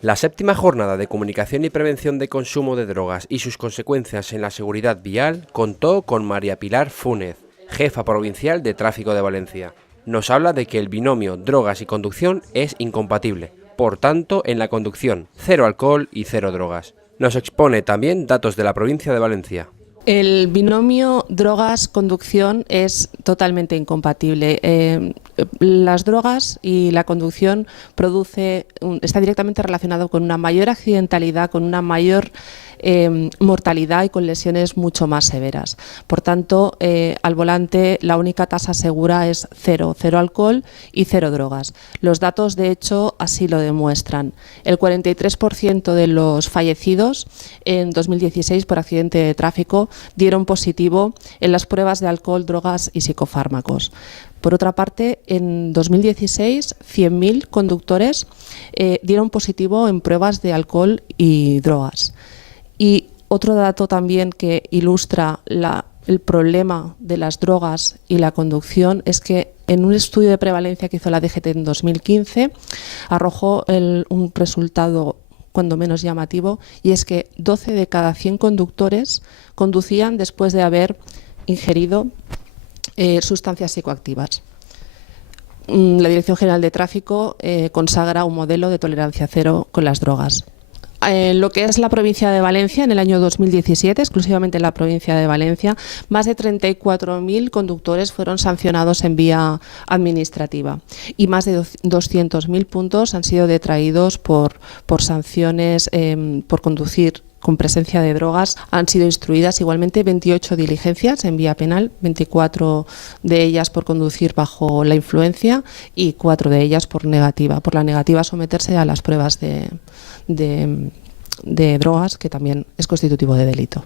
La séptima jornada de comunicación y prevención de consumo de drogas y sus consecuencias en la seguridad vial contó con María Pilar Fúnez, jefa provincial de Tráfico de Valencia. Nos habla de que el binomio drogas y conducción es incompatible, por tanto, en la conducción, cero alcohol y cero drogas. Nos expone también datos de la provincia de Valencia. El binomio drogas-conducción es totalmente incompatible. Las drogas y la conducción está directamente relacionado con una mayor accidentalidad, con una mayor mortalidad y con lesiones mucho más severas. Por tanto, al volante la única tasa segura es cero alcohol y cero drogas. Los datos, de hecho, así lo demuestran. El 43% de los fallecidos en 2016 por accidente de tráfico dieron positivo en las pruebas de alcohol, drogas y psicofármacos. Por otra parte, en 2016, 100.000 conductores dieron positivo en pruebas de alcohol y drogas. Y otro dato también que ilustra el problema de las drogas y la conducción es que en un estudio de prevalencia que hizo la DGT en 2015 arrojó un resultado cuando menos llamativo, y es que 12 de cada 100 conductores conducían después de haber ingerido sustancias psicoactivas. La Dirección General de Tráfico consagra un modelo de tolerancia cero con las drogas. Lo que es la provincia de Valencia, en el año 2017, exclusivamente en la provincia de Valencia, más de 34.000 conductores fueron sancionados en vía administrativa y más de 200.000 puntos han sido detraídos por sanciones por conducir con presencia de drogas. Han sido instruidas igualmente 28 diligencias en vía penal, 24 de ellas por conducir bajo la influencia y 4 de ellas por la negativa a someterse a las pruebas de drogas, que también es constitutivo de delito.